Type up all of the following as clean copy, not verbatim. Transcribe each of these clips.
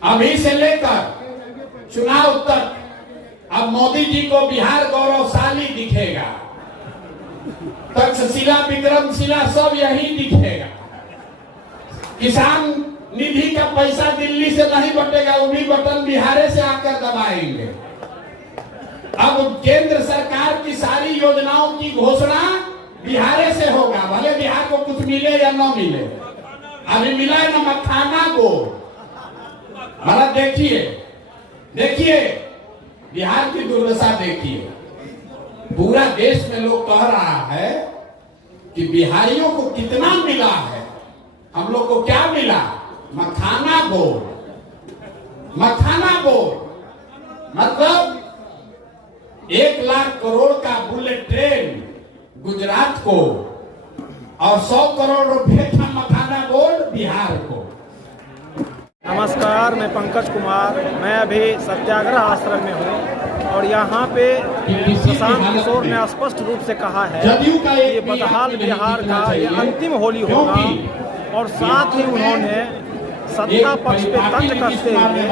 अभी से लेकर चुनाव तक अब मोदी जी को बिहार गौरवशाली दिखेगा, तक्षशिला विक्रमशिला सब यही दिखेगा। किसान निधि का पैसा दिल्ली से नहीं बटेगा, वो भी बटन बिहार से आकर दबाएंगे। अब केंद्र सरकार की सारी योजनाओं की घोषणा बिहार से होगा, भले बिहार को कुछ मिले या न मिले। अभी मिला है ना मखाना को, मतलब देखिए बिहार की दुर्दशा देखिए। पूरा देश में लोग कह रहा है कि बिहारियों को कितना मिला है, हम लोग को क्या मिला? मखाना बोर्ड। मतलब 1 लाख करोड़ का बुलेट ट्रेन गुजरात को और 100 करोड़ रुपए का मखाना बोर्ड बिहार को। नमस्कार, मैं पंकज कुमार। मैं अभी सत्याग्रह आश्रम में हूँ और यहाँ पे प्रशांत किशोर ने स्पष्ट रूप से कहा है कि ये बदहाल बिहार का ये अंतिम होली होगा। और साथ ही उन्होंने सत्ता पक्ष पे तंज कसते हुए,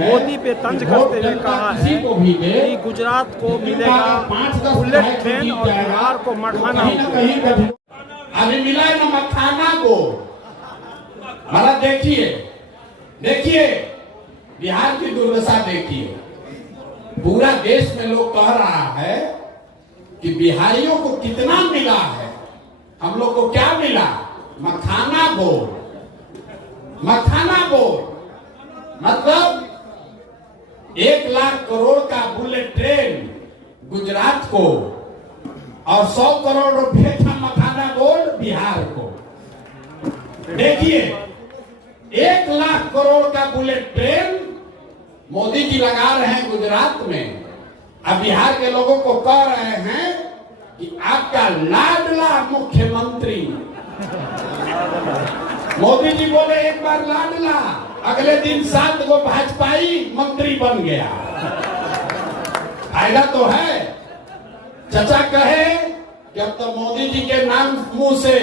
मोदी पे तंज कसते हुए कहा है कि गुजरात को मिलेगा बुलेट ट्रेन और बिहार को मखाना। अभी मिला है ना मखाना को, मतलब देखिए बिहार की दुर्दशा देखिए। पूरा देश में लोग कह रहा है कि बिहारियों को कितना मिला है, हम लोग को क्या मिला? मखाना बोर्ड। मतलब 1 लाख करोड़ का बुलेट ट्रेन गुजरात को और 100 करोड़ रुपए का मखाना बोर्ड बिहार को। देखिए 1 लाख करोड़ का बुलेट ट्रेन मोदी जी लगा रहे हैं गुजरात में। अब बिहार के लोगों को कह रहे हैं कि आपका लाडला मुख्यमंत्री। मोदी जी बोले एक बार लाडला, अगले दिन 7 को भाजपाई मंत्री बन गया। फायदा तो है। चचा कहे कि अब तो मोदी जी के नाम मुंह से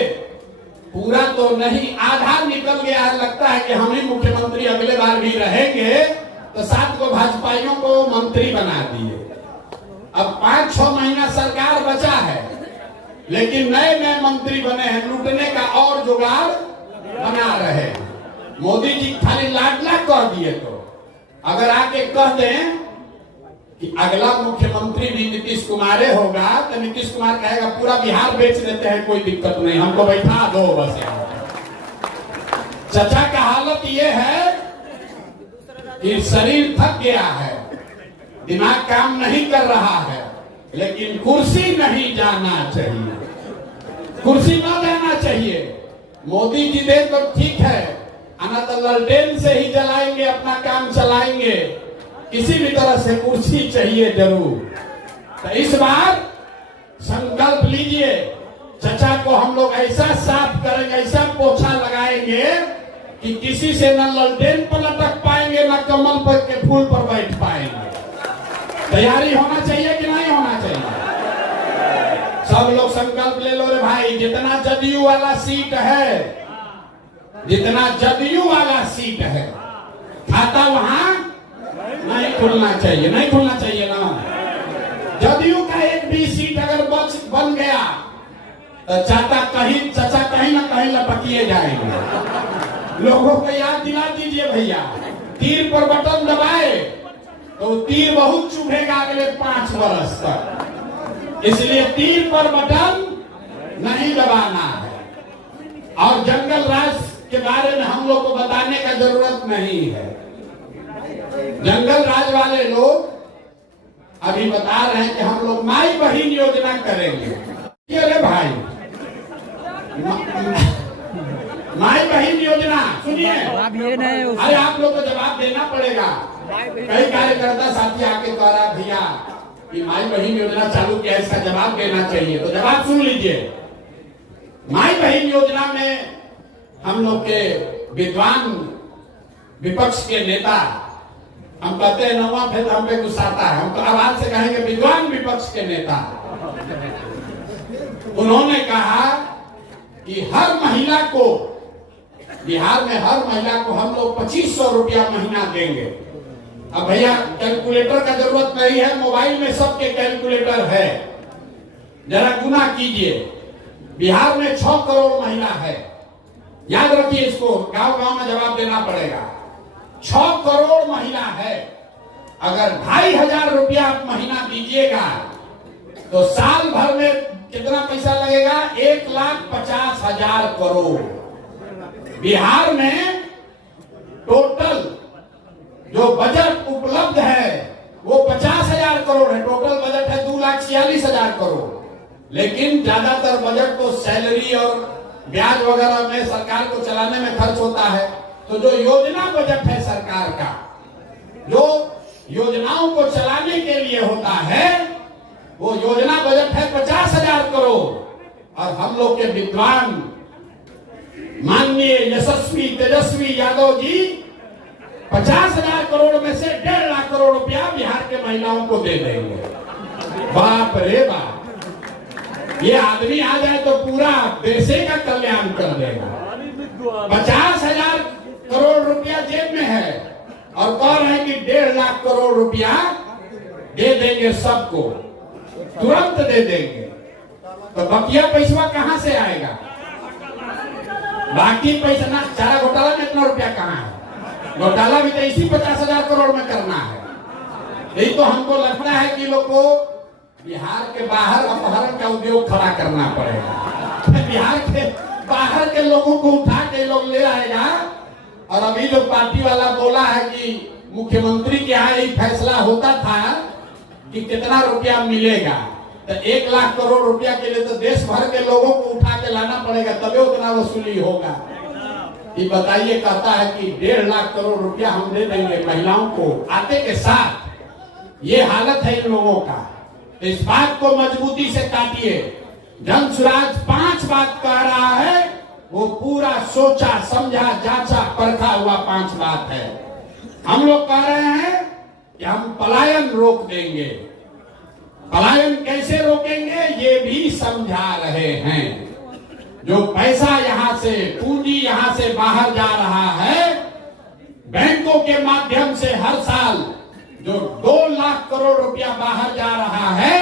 पूरा तो नहीं, आधा निकल गया है। लगता है कि हम ही मुख्यमंत्री अगले बार भी रहेंगे, तो 7 को भाजपाइयों को मंत्री बना दिए। अब 5-6 महीना सरकार बचा है, लेकिन नए मंत्री बने हैं, लूटने का और जुगाड़ बना रहे हैं। मोदी जी खाली लाडला कह दिए, तो अगर आके कह दें कि अगला मुख्यमंत्री भी नीतीश कुमार होगा, तो नीतीश कुमार कहेगा पूरा बिहार बेच देते हैं, कोई दिक्कत नहीं, हमको बैठा दो बस यहाँ। चचा का हालत ये है कि शरीर थक गया है, दिमाग काम नहीं कर रहा है, लेकिन कुर्सी नहीं जाना चाहिए, कुर्सी न जाना चाहिए। मोदी जी दे तो ठीक है, अना तो ललटेन से ही जलाएंगे, अपना काम चलाएंगे, किसी भी तरह से कुर्सी चाहिए जरूर। तो इस बार संकल्प लीजिए, चचा को हम लोग ऐसा साफ करेंगे, ऐसा पोछा लगाएंगे कि किसी से न ललटेन पर लटक पाएंगे, न कमल पर के फूल पर बैठ पाएंगे। तैयारी होना चाहिए कि नहीं होना चाहिए? सब लोग संकल्प ले लो रे भाई। जितना जदयू वाला सीट है, खाता वहां नहीं खुलना चाहिए ना। जदयू का एक भी सीट अगर बन गया तो चचा कहीं ना कहीं लपकिए जाएंगे। लोगों को याद दिला दीजिए भैया, तीर पर बटन दबाए तो तीर बहुत चुभेगा अगले 5 वर्ष तक, इसलिए तीर पर बटन नहीं दबाना है। और जंगल राज के बारे में हम लोग को बताने का जरूरत नहीं है। जंगल राज वाले लोग अभी बता रहे हैं कि हम लोग माई बहन योजना करेंगे। अरे भाई, माई बहन योजना सुनिए, अरे आप लोग को जवाब देना पड़ेगा। कई कार्यकर्ता साथी आके कह रहा भैया कि माई बहन योजना चालू किया, इसका जवाब देना चाहिए, तो जवाब सुन लीजिए। माई बहन योजना में हम लोग के विद्वान विपक्ष के नेता, हम कहते हैं नवा फिर हम पे गुस्साता है, हम तो आवाज से कहेंगे विद्वान विपक्ष के नेता, उन्होंने कहा कि हर महिला को बिहार में हर महिला को हम लोग 2500 रुपया महीना देंगे। अब भैया कैलकुलेटर का जरूरत नहीं है, मोबाइल में सबके कैलकुलेटर है, जरा गुना कीजिए। बिहार में 6 करोड़ महिला है, याद रखिए इसको, गांव गांव में जवाब देना पड़ेगा। 6 करोड़ महिला है, अगर 2500 रुपया आप महीना दीजिएगा तो साल भर में कितना पैसा लगेगा? 1,50,000 करोड़। बिहार में टोटल जो बजट उपलब्ध है वो 50,000 करोड़ है। टोटल बजट है 2,46,000 करोड़, लेकिन ज्यादातर बजट तो सैलरी और ब्याज वगैरह में सरकार को चलाने में खर्च होता है। तो जो योजना बजट है सरकार का, जो योजनाओं को चलाने के लिए होता है, वो योजना बजट है 50,000 करोड़। और हम लोग के विद्वान माननीय यशस्वी तेजस्वी यादव जी 50,000 करोड़ में से 1.5 लाख करोड़ रुपया बिहार के महिलाओं को दे देंगे। बाप रे बाप, ये आदमी आ जाए तो पूरा देश का कल्याण कर देगा। 50,000 करोड़ रुपया जेब में है और कह रहे हैं कि 1.5 लाख करोड़ रुपया दे देंगे, सबको तुरंत दे देंगे। तो बकिया पैसा कहां से आएगा? बाकी पैसा ना, चारा घोटाला में इतना रुपया कहां है? घोटाला भी तो इसी 50,000 करोड़ में करना है। यही तो हमको लगता है कि लोग को बिहार के बाहर अपहरण का उद्योग खड़ा करना पड़ेगा। बिहार के बाहर के लोगों को उठा के लोग ले आएगा। और अभी जो पार्टी वाला बोला है कि मुख्यमंत्री के यहाँ एक फैसला होता था कि कितना रुपया मिलेगा, तो 1 लाख करोड़ रुपया के लिए तो देश भर के लोगों को उठा के लाना पड़ेगा, तभी उतना वसूली होगा। ये बताइए, कहता है कि 1.5 लाख करोड़ रुपया हम दे देंगे महिलाओं को आते के साथ। ये हालत है इन लोगों का। इस बात को मजबूती से काटिए। जनसुराज 5 बात कह रहा है, वो पूरा सोचा समझा जांचा परखा हुआ 5 बात है। हम लोग कह रहे हैं कि हम पलायन रोक देंगे। पलायन कैसे रोकेंगे ये भी समझा रहे हैं। जो पैसा यहां से, पूंजी यहां से बाहर जा रहा है, बैंकों के माध्यम से हर साल जो 2 लाख करोड़ रुपया बाहर जा रहा है,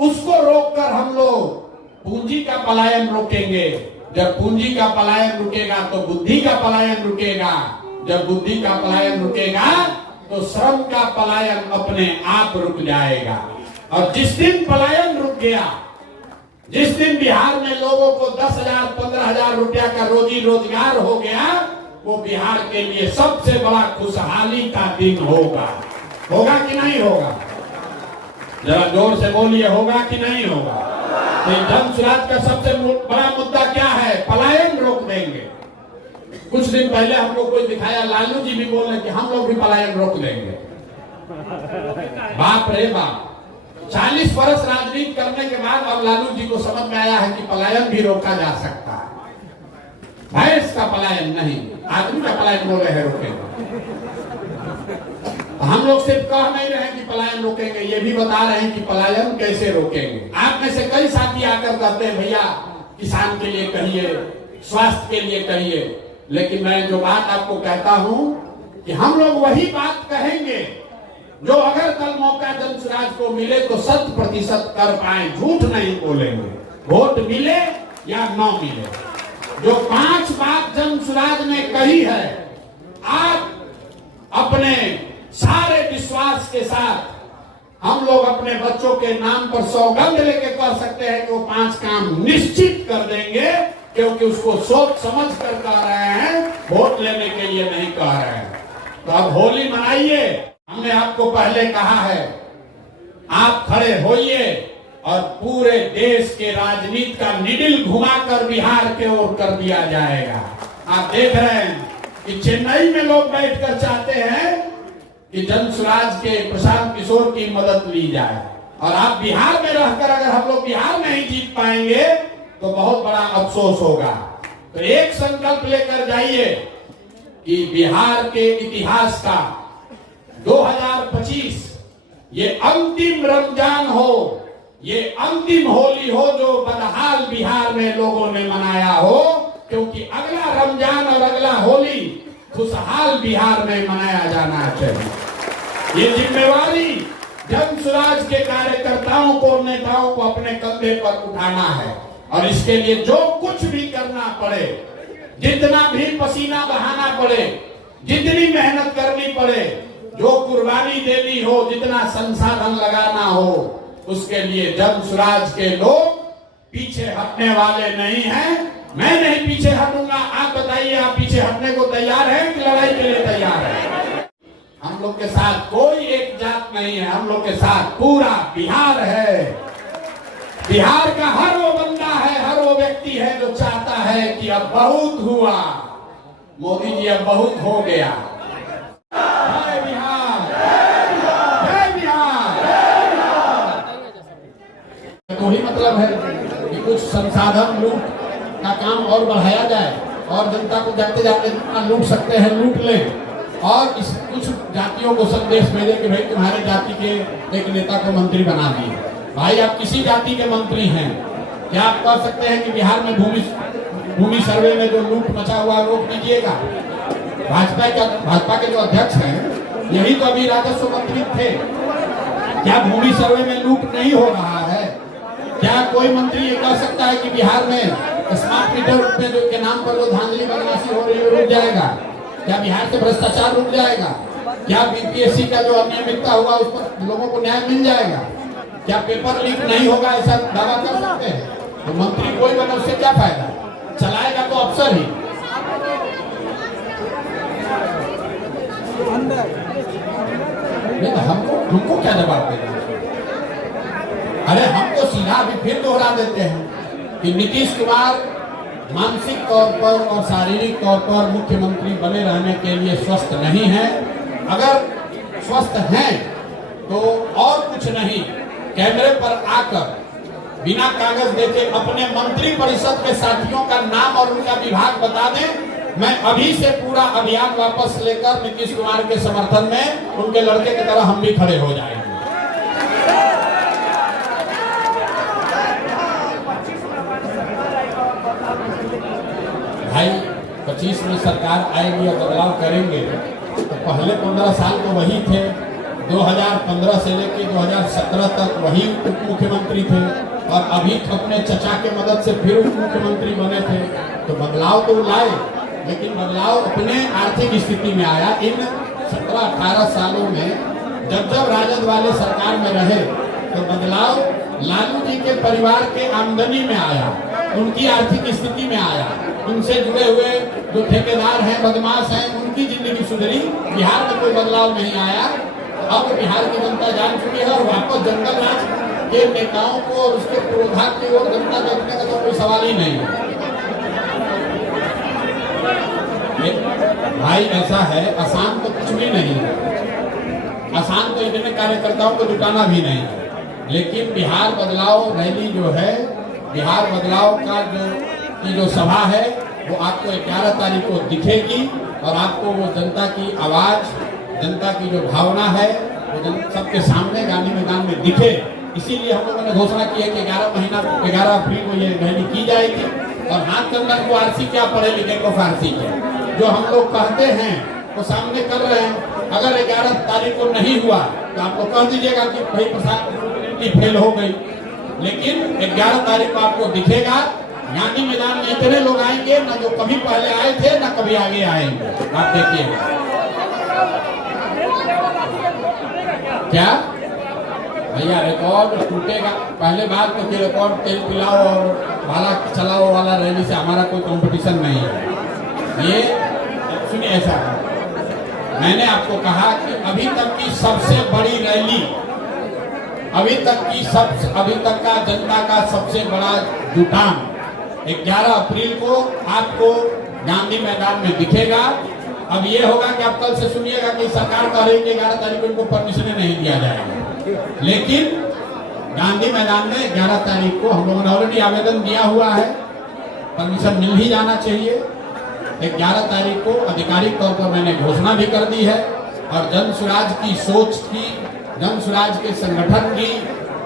उसको रोककर हम लोग पूंजी का पलायन रोकेंगे। जब पूंजी का पलायन रुकेगा तो बुद्धि का पलायन रुकेगा। जब बुद्धि का पलायन रुकेगा तो श्रम का पलायन अपने आप रुक जाएगा। और जिस दिन पलायन रुक गया, जिस दिन बिहार में लोगों को 10,000 15,000 रुपया का रोजी रोजगार हो गया, वो बिहार के लिए सबसे बड़ा खुशहाली का दिन होगा। होगा कि नहीं होगा? जरा जोर से बोलिए, होगा कि नहीं होगा? तो जनसुराज का सबसे बड़ा मुद्दा क्या है? पलायन रोक देंगे। कुछ दिन पहले हम लोग को दिखाया, लालू जी भी बोल रहे कि हम लोग भी पलायन रोक देंगे। बाप रे बाप, 40 वर्ष राजनीति करने के बाद अब लालू जी को समझ में आया है कि पलायन भी रोका जा सकता है। भैंस का पलायन नहीं, आदमी का पलायन बोल रहे हैं रोकेंगे। हम लोग सिर्फ कह नहीं रहे कि पलायन रोकेंगे, ये भी बता रहे हैं कि पलायन कैसे रोकेंगे। आप में से कई साथी आकर कहते हैं भैया किसान के लिए कहिए, स्वास्थ्य के लिए कहिए, लेकिन मैं जो बात आपको कहता हूं कि हम लोग वही बात कहेंगे जो अगर कल मौका जनसुराज को मिले तो 100% कर पाए, झूठ नहीं बोलेंगे। वोट मिले या न मिले, जो 5 बात जनसुराज ने कही है, आप अपने सारे विश्वास के साथ हम लोग अपने बच्चों के नाम पर सौगंध लेके कह सकते हैं कि वो 5 काम निश्चित कर देंगे, क्योंकि उसको सोच समझ कर कह रहे हैं, वोट लेने के लिए नहीं कह रहे हैं। तो अब होली मनाइए। हमने आपको पहले कहा है, आप खड़े होइए और पूरे देश के राजनीति का निडिल घुमाकर बिहार के ओर कर दिया जाएगा। आप देख रहे हैं कि चेन्नई में लोग बैठकर चाहते हैं कि जनसुराज के प्रशांत किशोर की मदद ली जाए, और आप बिहार में रहकर अगर हम लोग बिहार में ही जीत पाएंगे तो बहुत बड़ा अफसोस होगा। तो एक संकल्प लेकर जाइए कि बिहार के इतिहास का 2025 ये अंतिम रमजान हो, ये अंतिम होली हो जो बदहाल बिहार में लोगों ने मनाया हो, क्योंकि अगला रमजान और अगला होली खुशहाल बिहार में मनाया जाना चाहिए। ये जिम्मेवारी जन स्वराज के कार्यकर्ताओं को, नेताओं को अपने कंधे पर उठाना है और इसके लिए जो कुछ भी करना पड़े, जितना भी पसीना बहाना पड़े, जितनी मेहनत करनी पड़े, जो कुर्बानी देनी हो, जितना संसाधन लगाना हो, उसके लिए जन स्वराज के लोग पीछे हटने वाले नहीं हैं। मैं नहीं पीछे हटूंगा। आप बताइए, आप पीछे हटने को तैयार हैं कि लड़ाई के लिए तैयार हैं? हम लोग के साथ कोई एक जात नहीं है, हम लोग के साथ पूरा बिहार है। बिहार का हर वो बंदा है, हर वो व्यक्ति है जो चाहता है कि अब बहुत हुआ, मोदी जी अब बहुत हो गया। जय बिहार, जय बिहार। तो ही मतलब है कि कुछ संसाधन लूट का काम और बढ़ाया जाए और जनता को जाते जाते जितना लूट सकते हैं लूट लें और इस कुछ जातियों को संदेश भेजे कि भाई तुम्हारे जाति के एक नेता को मंत्री बना दिए। भाई आप किसी जाति के मंत्री हैं, क्या आप कह सकते हैं कि बिहार में भूमि सर्वे में जो लूट मचा हुआ रोक दीजिएगा? भाजपा के जो अध्यक्ष हैं यही तो अभी राजस्व मंत्री थे। क्या भूमि सर्वे में लूट नहीं हो रहा है? क्या कोई मंत्री ये कह सकता है कि बिहार में स्मार्ट मीटर के नाम पर जो धांधली बदमाशी हो रही है रुक जाएगा? क्या बिहार से भ्रष्टाचार रुक जाएगा? क्या बीपीएससी का जो अनियमितता हुआ उस पर लोगों को न्याय मिल जाएगा? क्या पेपर लीक नहीं होगा? ऐसा दावा कर सकते हैं? तो मंत्री कोई बने उससे क्या फायदा? चलाएगा तो अफसर ही। नहीं तो हमको क्या जवाब देगा? अरे हम तो सीधा अभी फिर दोहरा देते हैं कि नीतीश कुमार मानसिक तौर पर और शारीरिक तौर पर मुख्यमंत्री बने रहने के लिए स्वस्थ नहीं है। अगर स्वस्थ हैं तो और कुछ नहीं, कैमरे पर आकर बिना कागज देके अपने मंत्री परिषद के साथियों का नाम और उनका विभाग बता दें। मैं अभी से पूरा अभियान वापस लेकर नीतीश कुमार के समर्थन में उनके लड़के की तरह हम भी खड़े हो जाएंगे। भाई 25 में सरकार आएगी और बदलाव करेंगे तो पहले 15 साल तो वही थे, 2015 से लेकर 2017 तक वही उप मुख्यमंत्री थे और अभी अपने चचा के मदद से फिर उप मुख्यमंत्री बने थे। तो बदलाव तो लाए, लेकिन बदलाव अपने आर्थिक स्थिति में आया। इन 17-18 सालों में जब राजद वाले सरकार में रहे तो बदलाव लालू जी के परिवार के आमदनी में आया, उनकी आर्थिक स्थिति में आया, उनसे जुड़े हुए जो ठेकेदार हैं, बदमाश हैं, उनकी जिंदगी सुधरी। बिहार में कोई बदलाव नहीं आया। अब बिहार की जनता जान चुकी है और वापस जंगल राज के नेताओं को और उसके पुरोधा की ओर जनता देखने का तो कोई सवाल ही नहीं है। भाई ऐसा है, आसान तो कुछ भी नहीं है, आसान तो इतने कार्यकर्ताओं को जुटाना भी नहीं है। लेकिन बिहार बदलाव रैली जो है, बिहार बदलाव का जो सभा है वो आपको 11 तारीख को दिखेगी और आपको वो जनता की आवाज, जनता की जो भावना है वो सबके सामने गांधी मैदान में दिखे। इसीलिए हम लोगों ने घोषणा की है कि 11 अप्रैल को ये रैली की जाएगी। और हाथ चंदन को आरसी क्या, पढ़े लिखे को फारसी क्या, जो हम लोग कहते हैं वो सामने कर रहे हैं। अगर 11 तारीख को नहीं हुआ तो आप लोग कह दीजिएगा कि भाई प्रसाद फेल हो गई। लेकिन 11 तारीख को आपको दिखेगा गांधी मैदान में इतने लोग आएंगे ना जो कभी पहले आए थे ना कभी आगे आएंगे। आप देखिए क्या भैया रिकॉर्ड टूटेगा। पहले बात तो कि रिकॉर्ड तेल पिलाओ और भाला चलाओ वाला रैली से हमारा कोई कंपटीशन नहीं है। ये सुनिए, ऐसा मैंने आपको कहा कि अभी तक की सबसे बड़ी रैली, अभी तक का जनता का सबसे बड़ा जुटान 11 अप्रैल को आपको गांधी मैदान में दिखेगा। अब ये होगा कि आप कल से सुनिएगा कि सरकार कह रही है 11 तारीख को इनको परमिशन नहीं दिया जाएगा, लेकिन गांधी मैदान में 11 तारीख को हम लोगों ने ऑलरेडी आवेदन दिया हुआ है, परमिशन मिल ही जाना चाहिए। 11 तारीख को आधिकारिक तौर पर मैंने घोषणा भी कर दी है और जन स्वराज की सोच की, जन स्वराज के संगठन की,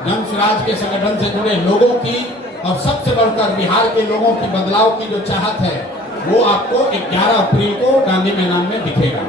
जन स्वराज के संगठन से जुड़े लोगों की और सबसे बढ़कर बिहार के लोगों की बदलाव की जो चाहत है वो आपको 11 अप्रैल को गांधी मैदान में दिखेगा।